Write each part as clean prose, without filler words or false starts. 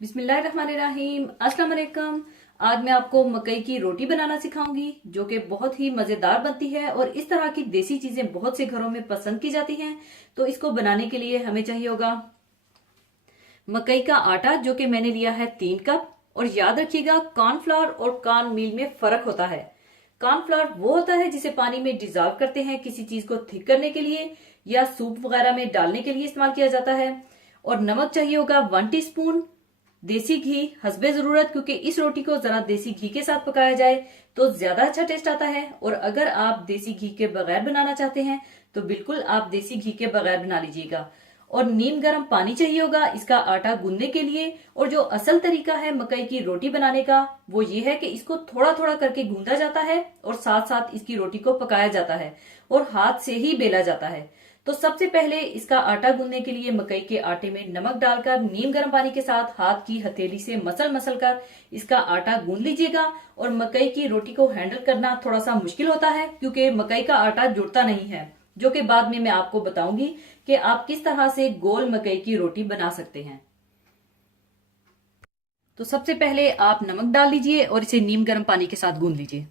बिस्मिल्लाहिर्रहमानिर्रहीम। अस्सलाम वालेकुम। आज मैं आपको मकई की रोटी बनाना सिखाऊंगी जो कि बहुत ही मजेदार बनती है और इस तरह की देसी चीजें बहुत से घरों में पसंद की जाती हैं। तो इसको बनाने के लिए हमें चाहिए होगा मकई का आटा जो कि मैंने लिया है 3 कप। और याद रखिएगा कॉर्नफ्लावर और कॉर्न मील में फर्क होता है। कॉर्नफ्लावर वो होता है जिसे पानी में डिजॉल्व करते हैं किसी चीज को थिक करने के लिए या सूप वगैरह में डालने के लिए इस्तेमाल किया जाता है। और नमक चाहिए होगा 1 टीस्पून। देसी घी हस्बे जरूरत, क्योंकि इस रोटी को जरा देसी घी के साथ पकाया जाए तो ज्यादा अच्छा टेस्ट आता है। और अगर आप देसी घी के बगैर बनाना चाहते हैं तो बिल्कुल आप देसी घी के बगैर बना लीजिएगा। और नीम गर्म पानी चाहिए होगा इसका आटा गूंदने के लिए। और जो असल तरीका है मकई की रोटी बनाने का वो ये है कि इसको थोड़ा थोड़ा करके गूंदा जाता है और साथ साथ इसकी रोटी को पकाया जाता है और हाथ से ही बेला जाता है। तो सबसे पहले इसका आटा गूंदने के लिए मकई के आटे में नमक डालकर नीम गर्म पानी के साथ हाथ की हथेली से मसल मसल कर इसका आटा गूंद लीजिएगा। और मकई की रोटी को हैंडल करना थोड़ा सा मुश्किल होता है क्योंकि मकई का आटा जुड़ता नहीं है, जो कि बाद में मैं आपको बताऊंगी कि आप किस तरह से गोल मकई की रोटी बना सकते हैं। तो सबसे पहले आप नमक डाल लीजिए और इसे नीम गर्म पानी के साथ गूंद लीजिए।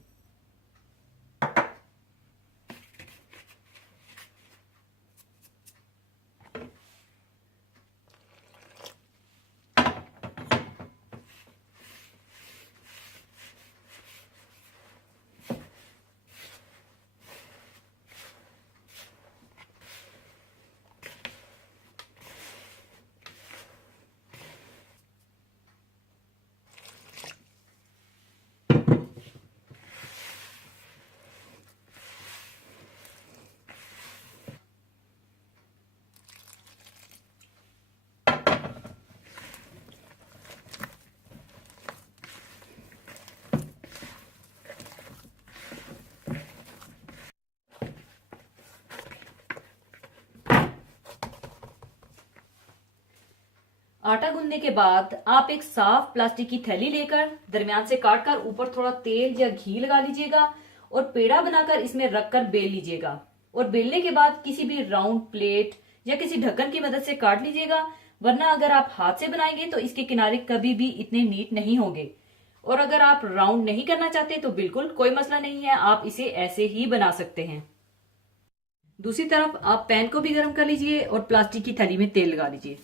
आटा गूंदने के बाद आप एक साफ प्लास्टिक की थैली लेकर दरमियान से काटकर ऊपर थोड़ा तेल या घी लगा लीजिएगा और पेड़ा बनाकर इसमें रखकर बेल लीजिएगा। और बेलने के बाद किसी भी राउंड प्लेट या किसी ढक्कन की मदद से काट लीजिएगा, वरना अगर आप हाथ से बनाएंगे तो इसके किनारे कभी भी इतने नीट नहीं होंगे। और अगर आप राउंड नहीं करना चाहते तो बिल्कुल कोई मसला नहीं है, आप इसे ऐसे ही बना सकते हैं। दूसरी तरफ आप पैन को भी गर्म कर लीजिए और प्लास्टिक की थैली में तेल लगा लीजिए।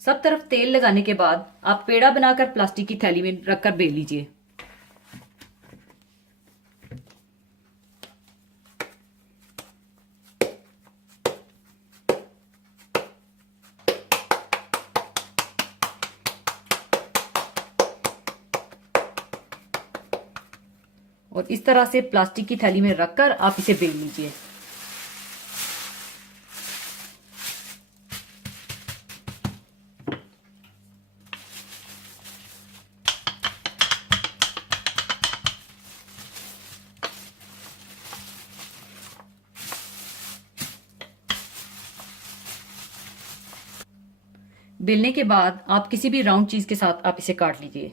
सब तरफ तेल लगाने के बाद आप पेड़ा बनाकर प्लास्टिक की थैली में रखकर बेल लीजिए। और इस तरह से प्लास्टिक की थैली में रखकर आप इसे बेल लीजिए। बेलने के बाद आप किसी भी राउंड चीज के साथ आप इसे काट लीजिए।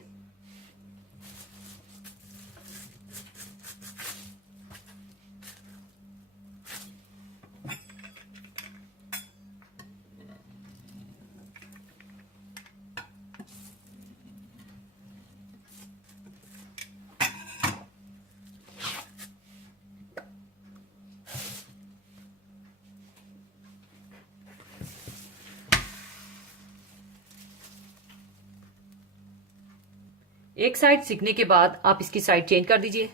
एक साइड सिकने के बाद आप इसकी साइड चेंज कर दीजिए।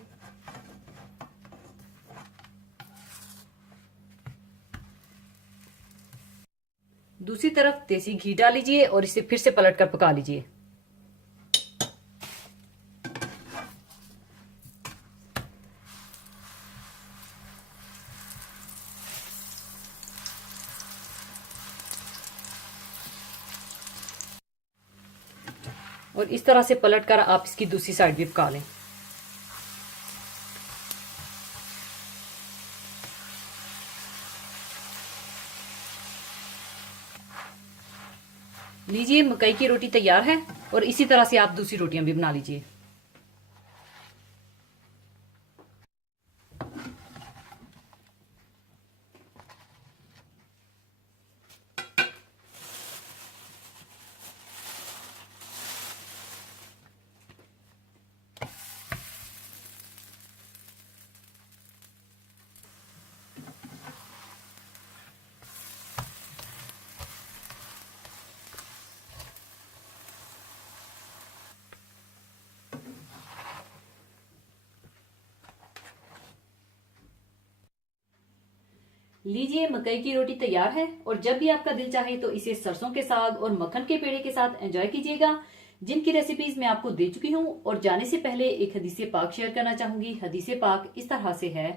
दूसरी तरफ देसी घी डाल लीजिए और इसे फिर से पलट कर पका लीजिए। और इस तरह से पलट कर आप इसकी दूसरी साइड भी पका लें। लीजिए मकई की रोटी तैयार है और इसी तरह से आप दूसरी रोटियां भी बना लीजिए। लीजिए, मकई की रोटी तैयार है और जब भी आपका दिल चाहे तो इसे सरसों के साग और मक्खन के पेड़े के साथ एंजॉय कीजिएगा, जिनकी रेसिपीज मैं आपको दे चुकी हूँ। और जाने से पहले एक हदीस पाक शेयर करना चाहूंगी। हदीस पाक इस तरह से है।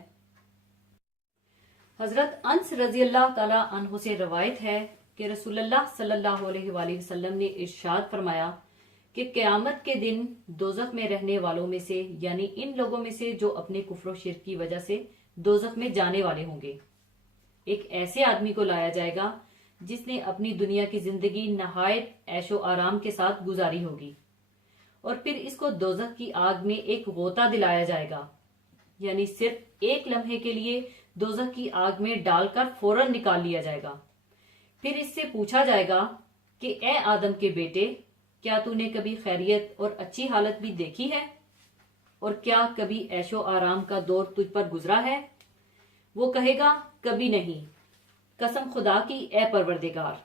हजरत अनस रजी अल्लाह ताला अन्हु से रवायत है कि रसूलुल्लाह सल्लल्लाहु अलैहि वसल्लम ने इरशाद फरमाया कि क़यामत के दिन दोज़ख में रहने वालों में से, यानी इन लोगों में से जो अपने कुफ्र शिर्क की वजह से दोज़ख में जाने वाले होंगे, एक ऐसे आदमी को लाया जाएगा जिसने अपनी दुनिया की जिंदगी नहायत ऐशो आराम के साथ गुजारी होगी, और फिर इसको दोज़ख की आग में एक गोता दिलाया जाएगा, यानी सिर्फ एक लम्हे के लिए दोज़ख की आग में डालकर फौरन निकाल लिया जाएगा। फिर इससे पूछा जाएगा कि ए आदम के बेटे, क्या तूने कभी खैरियत और अच्छी हालत भी देखी है, और क्या कभी ऐशो आराम का दौर तुझ पर गुजरा है? वो कहेगा, कभी नहीं, कसम खुदा की ए परवरदिगार।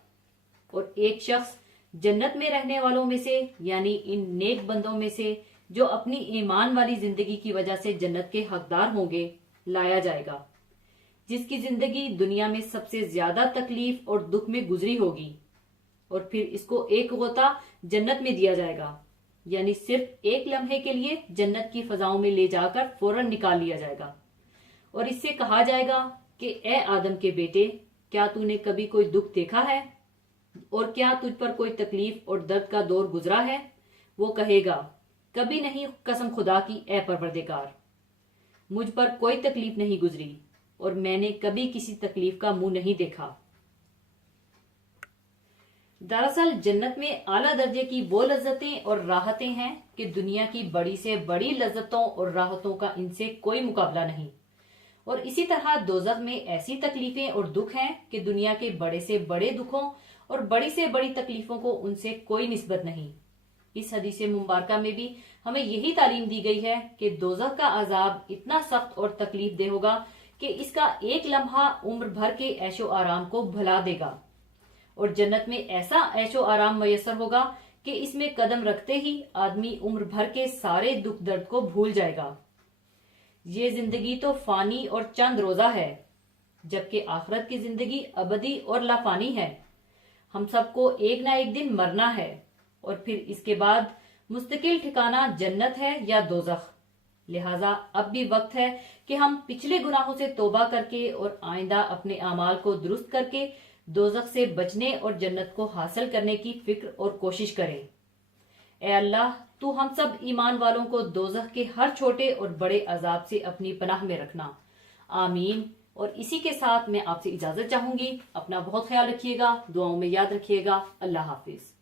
और एक शख्स जन्नत में रहने वालों में से, यानी इन नेक बंदों में से जो अपनी ईमान वाली जिंदगी की वजह से जन्नत के हकदार होंगे, लाया जाएगा, जिसकी जिंदगी दुनिया में सबसे ज्यादा तकलीफ और दुख में गुजरी होगी। और फिर इसको एक गोता जन्नत में दिया जाएगा, यानी सिर्फ एक लम्हे के लिए जन्नत की फजाओं में ले जाकर फौरन निकाल लिया जाएगा। और इससे कहा जाएगा कि ए आदम के बेटे, क्या तूने कभी कोई दुख देखा है, और क्या तुझ पर कोई तकलीफ और दर्द का दौर गुजरा है? वो कहेगा, कभी नहीं, कसम खुदा की ए परवरदिगार, मुझ पर कोई तकलीफ नहीं गुजरी और मैंने कभी किसी तकलीफ का मुंह नहीं देखा। दरअसल जन्नत में आला दर्जे की वो लज्जतें और राहतें हैं कि दुनिया की बड़ी से बड़ी लज्जतों और राहतों का इनसे कोई मुकाबला नहीं। और इसी तरह दोज़ख में ऐसी तकलीफें और दुख हैं कि दुनिया के बड़े से बड़े दुखों और बड़ी से बड़ी तकलीफों को उनसे कोई निस्बत नहीं। इस हदीस मुबारका में भी हमें यही तालीम दी गई है कि दोज़ख का अजाब इतना सख्त और तकलीफ दे होगा कि इसका एक लम्हा उम्र भर के ऐशो आराम को भुला देगा, और जन्नत में ऐसा ऐशो आराम मयसर होगा कि इसमें कदम रखते ही आदमी उम्र भर के सारे दुख दर्द को भूल जाएगा। ये जिंदगी तो फानी और चंद रोजा है, जबकि आखिरत की जिंदगी अबदी और लाफानी है। हम सबको एक ना एक दिन मरना है, और फिर इसके बाद मुस्तकिल ठिकाना जन्नत है या दोज़ख। लिहाजा अब भी वक्त है कि हम पिछले गुनाहों से तौबा करके और आइंदा अपने अमाल को दुरुस्त करके दोज़ख से बचने और जन्नत को हासिल करने की फिक्र और कोशिश करें। ए अल्लाह, तू हम सब ईमान वालों को दोज़ख के हर छोटे और बड़े अजाब से अपनी पनाह में रखना। आमीन। और इसी के साथ मैं आपसे इजाजत चाहूंगी। अपना बहुत ख्याल रखिएगा, दुआओं में याद रखिएगा। अल्लाह हाफिज।